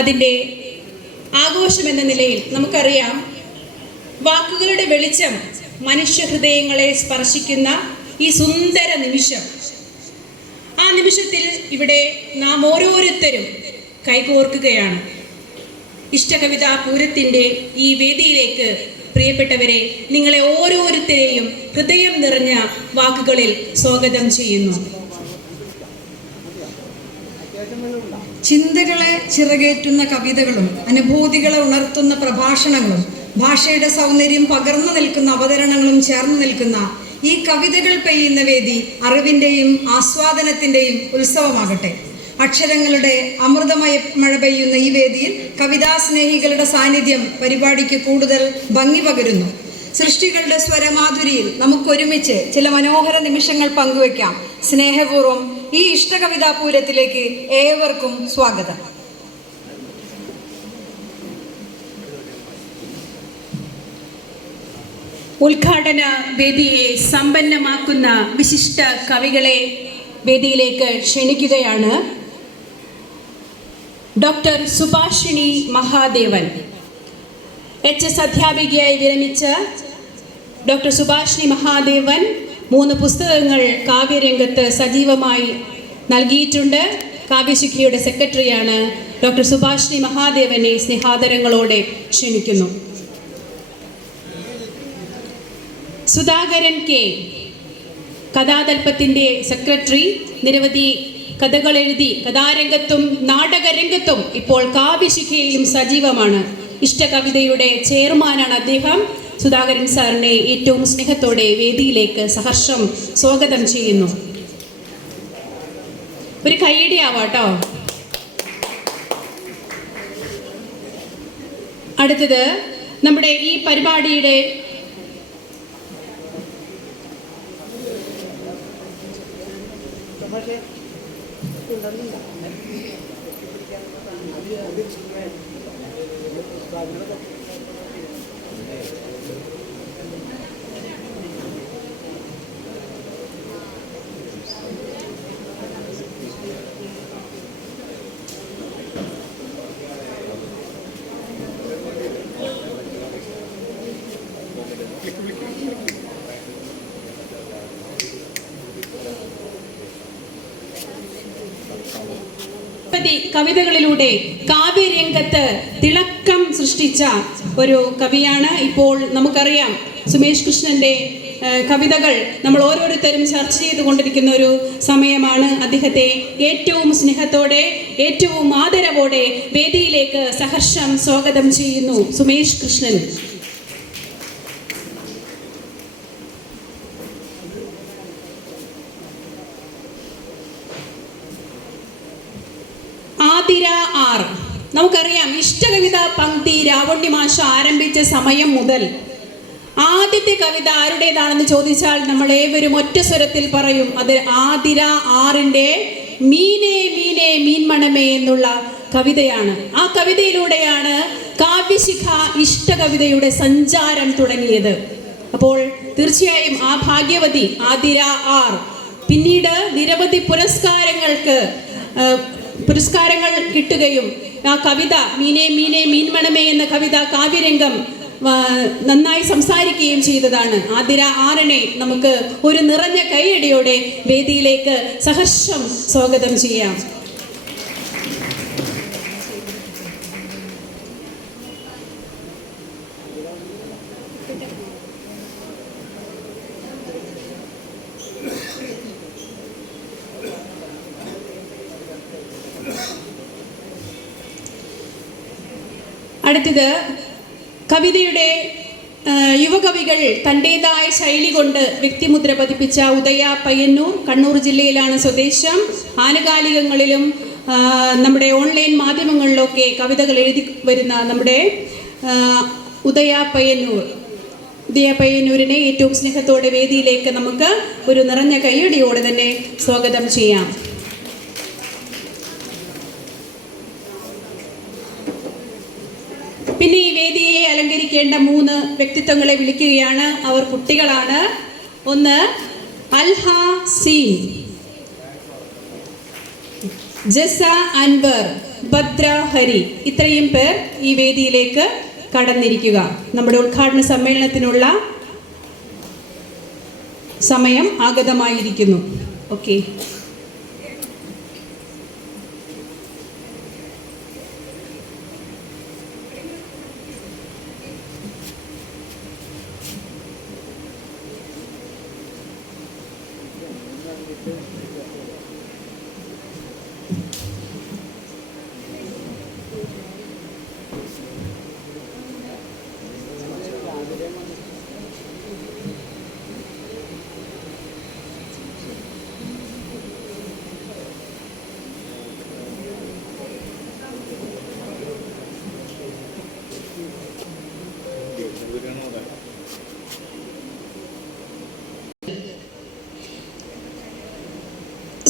അതിൻ്റെ ആഘോഷമെന്ന നിലയിൽ നമുക്കറിയാം, വാക്കുകളുടെ വെളിച്ചം മനുഷ്യഹൃദയങ്ങളെ സ്പർശിക്കുന്ന ഈ സുന്ദര നിമിഷം, ആ നിമിഷത്തിൽ ഇവിടെ നാം ഓരോരുത്തരും കൈകോർക്കുകയാണ്. ഇഷ്ടകവിതാ പൂരത്തിൻ്റെ ഈ വേദിയിലേക്ക് പ്രിയപ്പെട്ടവരെ, നിങ്ങളെ ഓരോരുത്തരെയും ഹൃദയം നിറഞ്ഞ വാക്കുകളിൽ സ്വാഗതം ചെയ്യുന്നു. ചിന്തകളെ ചിറകേറ്റുന്ന കവിതകളും അനുഭൂതികളെ ഉണർത്തുന്ന പ്രഭാഷണങ്ങളും ഭാഷയുടെ സൗന്ദര്യം പകർന്നു നിൽക്കുന്ന അവതരണങ്ങളും ചേർന്ന് നിൽക്കുന്ന ഈ കവിതകൾ പെയ്യുന്ന വേദി അറിവിൻ്റെയും ആസ്വാദനത്തിൻ്റെയും ഉത്സവമാകട്ടെ. അക്ഷരങ്ങളുടെ അമൃതമയ മഴ പെയ്യുന്ന ഈ വേദിയിൽ കവിതാസ്നേഹികളുടെ സാന്നിധ്യം പരിപാടിക്ക് കൂടുതൽ ഭംഗി പകരുന്നു. സൃഷ്ടികളുടെ സ്വരമാധുരിയിൽ നമുക്കൊരുമിച്ച് ചില മനോഹര നിമിഷങ്ങൾ പങ്കുവയ്ക്കാം. സ്നേഹപൂർവ്വം ഈ ഇഷ്ടകവിതാപൂരത്തിലേക്ക് ഏവർക്കും സ്വാഗതം. ഉദ്ഘാടന വേദിയെ സമ്പന്നമാക്കുന്ന വിശിഷ്ട കവികളെ വേദിയിലേക്ക് ക്ഷണിക്കുകയാണ്. ഡോക്ടർ സുഭാഷിണി മഹാദേവൻ. HS അധ്യാപികയായി വിരമിച്ച ഡോക്ടർ സുഭാഷിണി മഹാദേവൻ 3 പുസ്തകങ്ങൾ കാവ്യരംഗത്ത് സജീവമായി നൽകിയിട്ടുണ്ട്. കാവ്യശിഖയുടെ സെക്രട്ടറിയാണ്. ഡോക്ടർ സുഭാഷിണി മഹാദേവനെ സ്നേഹാദരങ്ങളോടെ ക്ഷണിക്കുന്നു. സുധാകരൻ K, കഥാതൽപ്പത്തിൻ്റെ സെക്രട്ടറി. നിരവധി കഥകൾ എഴുതി കഥാരംഗത്തും നാടകരംഗത്തും ഇപ്പോൾ കാവ്യശിഖയിലും സജീവമാണ്. ഇഷ്ടകവിതയുടെ ചെയർമാനാണ് അദ്ദേഹം. സുധാകരൻ സാറിനെ ഏറ്റവും സ്നേഹത്തോടെ വേദിയിലേക്ക് സഹർഷം സ്വാഗതം ചെയ്യുന്നു. ഒരു കൈയടി ആവാട്ടോ. അടുത്തത് നമ്മുടെ ഈ പരിപാടിയുടെ കവിതകളിലൂടെ കാവ്യരംഗത്ത് തിളക്കം സൃഷ്ടിച്ച ഒരു കവിയാണ്. ഇപ്പോൾ നമുക്കറിയാം, സുമേഷ് കൃഷ്ണന്റെ കവിതകൾ നമ്മൾ ഓരോരുത്തരും ചർച്ച ചെയ്തുകൊണ്ടിരിക്കുന്ന ഒരു സമയമാണ്. അദ്ദേഹത്തെ ഏറ്റവും സ്നേഹത്തോടെ ഏറ്റവും ആദരവോടെ വേദിയിലേക്ക് സഹർഷം സ്വാഗതം ചെയ്യുന്നു. സുമേഷ് കൃഷ്ണൻ. ആതിര R. നമുക്കറിയാം, ഇഷ്ടകവിതാ പങ്ക്തി രാവണ്യമാഷ ആരംഭിച്ച സമയം മുതൽ ആദ്യത്തെ കവിത ആരുടേതാണെന്ന് ചോദിച്ചാൽ നമ്മൾ ഏവരും ഒറ്റ സ്വരത്തിൽ പറയും, അത് ആതിര R-ന്റെ മീനേ മീനേ മീൻമണമേ എന്നുള്ള കവിതയാണ്. ആ കവിതയിലൂടെയാണ് കാവ്യശിഖ ഇഷ്ടകവിതയുടെ സഞ്ചാരം തുടങ്ങിയത്. അപ്പോൾ തീർച്ചയായും ആ ഭാഗ്യവതി ആതിര R പിന്നീട് നിരവധി പുരസ്കാരങ്ങൾ കിട്ടുകയും ആ കവിത മീനേ മീനേ മീൻമണമേ എന്ന കവിത കാവ്യരംഗം നന്നായി സംസാരിക്കുകയും ചെയ്തതാണ്. ആതിര R-നെ നമുക്ക് ഒരു നിറഞ്ഞ കൈയടിയോടെ വേദിയിലേക്ക് സഹർഷം സ്വാഗതം ചെയ്യാം. അടുത്തത് കവിതയുടെ യുവകവികൾ തൻ്റെതായ ശൈലി കൊണ്ട് വ്യക്തിമുദ്ര പതിപ്പിച്ച ഉദയ പയ്യന്നൂർ. കണ്ണൂർ ജില്ലയിലാണ് സ്വദേശം. ആനുകാലികങ്ങളിലും നമ്മുടെ ഓൺലൈൻ മാധ്യമങ്ങളിലൊക്കെ കവിതകൾ എഴുതി വരുന്ന നമ്മുടെ ഉദയ പയ്യന്നൂരിനെ ഏറ്റവും സ്നേഹത്തോടെ വേദിയിലേക്ക് നമുക്ക് ഒരു നിറഞ്ഞ കൈയടിയോടെ തന്നെ സ്വാഗതം ചെയ്യാം. പിന്നെ ഈ വേദിയെ അലങ്കരിക്കേണ്ട 3 വ്യക്തിത്വങ്ങളെ വിളിക്കുകയാണ്. അവർ കുട്ടികളാണ്. ഒന്ന് അൽഹ സീൻ, ജസ അൻവർ, ഭദ്രഹരി, ഇത്രയും പേർ ഈ വേദിയിലേക്ക് കടന്നിരിക്കുക. നമ്മുടെ ഉദ്ഘാടന സമ്മേളനത്തിനുള്ള സമയം ആഗതമായിരിക്കുന്നു. ഓക്കെ.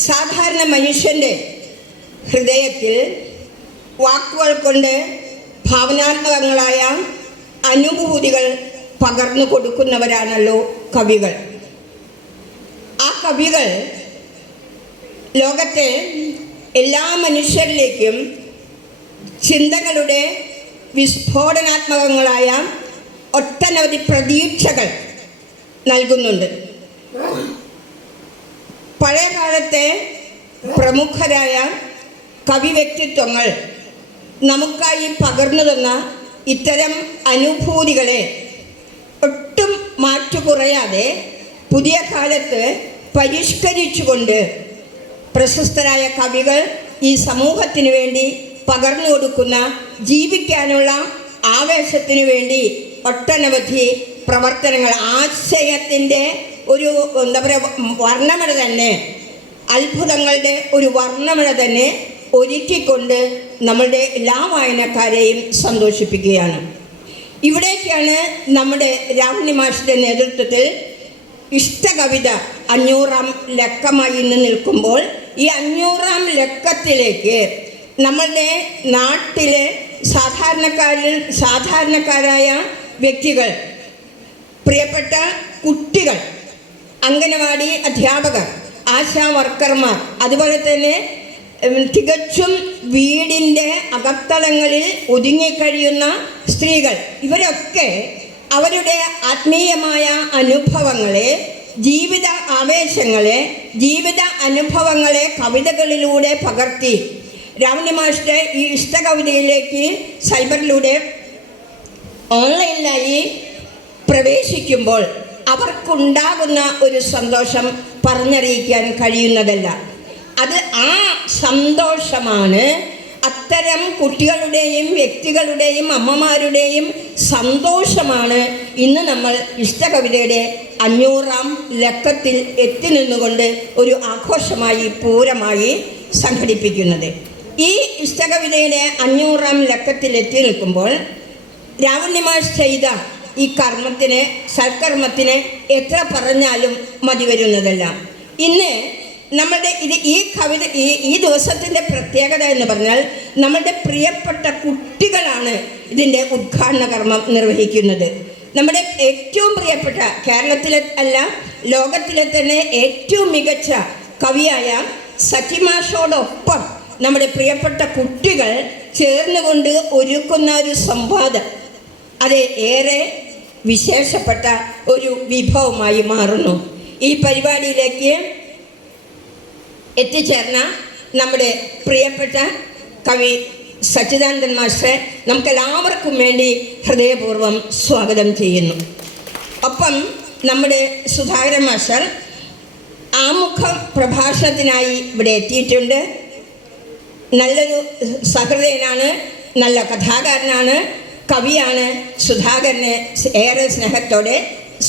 സാധാരണ മനുഷ്യൻ്റെ ഹൃദയത്തിൽ വാക്കുകൾ കൊണ്ട് ഭാവനാത്മകങ്ങളായ അനുഭൂതികൾ പകർന്നു കൊടുക്കുന്നവരാണല്ലോ കവികൾ. ആ കവികൾ ലോകത്തെ എല്ലാ മനുഷ്യരിലേക്കും ചിന്തകളുടെ വിസ്ഫോടനാത്മകങ്ങളായ ഒട്ടനവധി പ്രതീക്ഷകൾ നൽകുന്നുണ്ട്. പഴയ കാലത്തെ പ്രമുഖരായ കവി വ്യക്തിത്വങ്ങൾ നമുക്കായി പകർന്നു തന്ന ഇത്തരം അനുഭൂതികളെ ഒട്ടും മാറ്റുകുറയാതെ പുതിയ കാലത്ത് പരിഷ്കരിച്ചുകൊണ്ട് പ്രശസ്തരായ കവികൾ ഈ സമൂഹത്തിന് വേണ്ടി പകർന്നു കൊടുക്കുന്ന ജീവിക്കാനുള്ള ആവേശത്തിനു വേണ്ടി ഒട്ടനവധി പ്രവർത്തനങ്ങൾ, ആശയത്തിൻ്റെ ഒരു എന്താ പറയുക വർണ്ണമഴ തന്നെ, അത്ഭുതങ്ങളുടെ ഒരു വർണ്ണമഴ തന്നെ ഒരുക്കിക്കൊണ്ട് നമ്മളുടെ എല്ലാ വായനക്കാരെയും സന്തോഷിപ്പിക്കുകയാണ്. ഇവിടേക്കാണ് നമ്മുടെ രാഹുൽ മാഷിൻ്റെ നേതൃത്വത്തിൽ ഇഷ്ടകവിത 500-ാം ലക്കമായി ഇന്ന് നിൽക്കുമ്പോൾ ഈ 500-ാം ലക്കത്തിലേക്ക് നമ്മളുടെ നാട്ടിലെ സാധാരണക്കാരായ വ്യക്തികൾ, പ്രിയപ്പെട്ട കുട്ടികൾ, അംഗനവാടി അധ്യാപകർ, ആശാ വർക്കർമാർ, അതുപോലെ തന്നെ തികച്ചും വീടിൻ്റെ അകത്തളങ്ങളിൽ ഒതുങ്ങിക്കഴിയുന്ന സ്ത്രീകൾ, ഇവരൊക്കെ അവരുടെ ആത്മീയമായ അനുഭവങ്ങളെ, ജീവിത ആവേശങ്ങളെ, ജീവിത അനുഭവങ്ങളെ കവിതകളിലൂടെ പകർത്തി രാവണി മാഷിൻ്റെ ഈ ഇഷ്ടകവിതയിലേക്ക് സൈബറിലൂടെ ഓൺലൈനിലായി പ്രവേശിക്കുമ്പോൾ അവർക്കുണ്ടാകുന്ന ഒരു സന്തോഷം പറഞ്ഞറിയിക്കാൻ കഴിയുന്നതല്ല. അത് ആ സന്തോഷമാണ്, അത്തരം കുട്ടികളുടെയും വ്യക്തികളുടെയും അമ്മമാരുടെയും സന്തോഷമാണ് ഇന്ന് നമ്മൾ ഇഷ്ടകവിതയുടെ 500-ാം ലക്കത്തിൽ എത്തി നിന്നുകൊണ്ട് ഒരു ആഘോഷമായി, പൂരമായി സംഘടിപ്പിക്കുന്നത്. ഈ ഇഷ്ടകവിതയുടെ 500-ാം ലക്കത്തിൽ എത്തി നിൽക്കുമ്പോൾ രാവണി മാഷ് ചെയ്ത ഈ കർമ്മത്തിന്, സൽക്കർമ്മത്തിന് എത്ര പറഞ്ഞാലും മതി വരുന്നതല്ല. ഇന്ന് നമ്മളുടെ ഈ ദിവസത്തിൻ്റെ പ്രത്യേകത എന്ന് പറഞ്ഞാൽ നമ്മളുടെ പ്രിയപ്പെട്ട കുട്ടികളാണ് ഇതിൻ്റെ ഉദ്ഘാടന കർമ്മം നിർവഹിക്കുന്നത്. നമ്മുടെ ഏറ്റവും പ്രിയപ്പെട്ട, കേരളത്തിലെ അല്ല ലോകത്തിലെ തന്നെ ഏറ്റവും മികച്ച കവിയായ സച്ചിമാഷോടൊപ്പം നമ്മുടെ പ്രിയപ്പെട്ട കുട്ടികൾ ചേർന്നുകൊണ്ട് ഒരുക്കുന്ന ഒരു സംവാദം, അത് ഏറെ വിശേഷപ്പെട്ട ഒരു വിഭവമായി മാറുന്നു. ഈ പരിപാടിയിലേക്ക് എത്തിച്ചേർന്ന നമ്മുടെ പ്രിയപ്പെട്ട കവി സച്ചിദാനന്ദൻ മാസ്റ്ററെ നമുക്കെല്ലാവർക്കും വേണ്ടി ഹൃദയപൂർവ്വം സ്വാഗതം ചെയ്യുന്നു. ഒപ്പം നമ്മുടെ സുധാകരൻ മാസ്റ്റർ ആമുഖ പ്രഭാഷണത്തിനായി ഇവിടെ എത്തിയിട്ടുണ്ട്. നല്ലൊരു സഹൃദയനാണ്, നല്ല കഥാകാരനാണ്, കവിയാണ്. സുധാകരനെ ഏറെ സ്നേഹത്തോടെ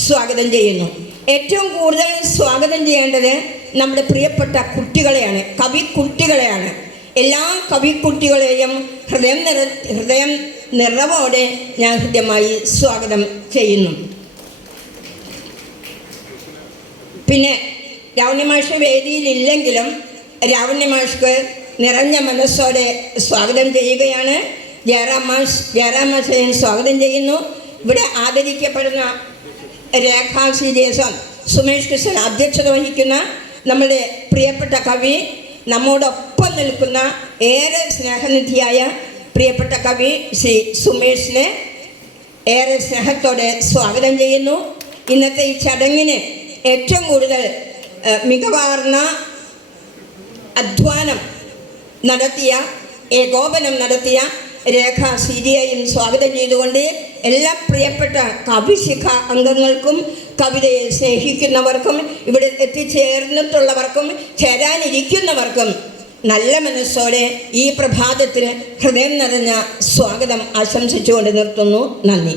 സ്വാഗതം ചെയ്യുന്നു. ഏറ്റവും കൂടുതൽ സ്വാഗതം ചെയ്യേണ്ടത് നമ്മുടെ പ്രിയപ്പെട്ട കുട്ടികളെയാണ്, കവിക്കുട്ടികളെയാണ്. എല്ലാ കവിക്കുട്ടികളെയും ഹൃദയം നിറവോടെ ഞാൻ ഹൃദ്യമായി സ്വാഗതം ചെയ്യുന്നു. പിന്നെ രാവണി മാഷ് വേദിയിലില്ലെങ്കിലും രാവണി മാഷ്ക്ക് നിറഞ്ഞ മനസ്സോടെ സ്വാഗതം ചെയ്യുകയാണ്. ജയറാം മാഷെ ഞാൻ സ്വാഗതം ചെയ്യുന്നു. ഇവിടെ ആദരിക്കപ്പെടുന്ന രേഖാ CJS, സുമേഷ് കൃഷ്ണൻ അധ്യക്ഷത വഹിക്കുന്ന നമ്മുടെ പ്രിയപ്പെട്ട കവി നമ്മോടൊപ്പം നിൽക്കുന്ന ഏറെ സ്നേഹനിധിയായ പ്രിയപ്പെട്ട കവി ശ്രീ സുമേഷിനെ ഏറെ സ്നേഹത്തോടെ സ്വാഗതം ചെയ്യുന്നു. ഇന്നത്തെ ഈ ചടങ്ങിന് ഏറ്റവും കൂടുതൽ മികവാർന്ന അധ്വാനം നടത്തിയ, ഏകോപനം നടത്തിയ രേഖ സീരിയയും സ്വാഗതം ചെയ്തുകൊണ്ട് എല്ലാ പ്രിയപ്പെട്ട കവിശിഖ അംഗങ്ങൾക്കും കവിതയെ സ്നേഹിക്കുന്നവർക്കും ഇവിടെ എത്തിച്ചേർന്നിട്ടുള്ളവർക്കും ചേരാനിരിക്കുന്നവർക്കും നല്ല മനസ്സോടെ ഈ പ്രഭാതത്തിൽ ഹൃദയം നിറഞ്ഞ സ്വാഗതം ആശംസിച്ചുകൊണ്ട് നിർത്തുന്നു. നന്ദി.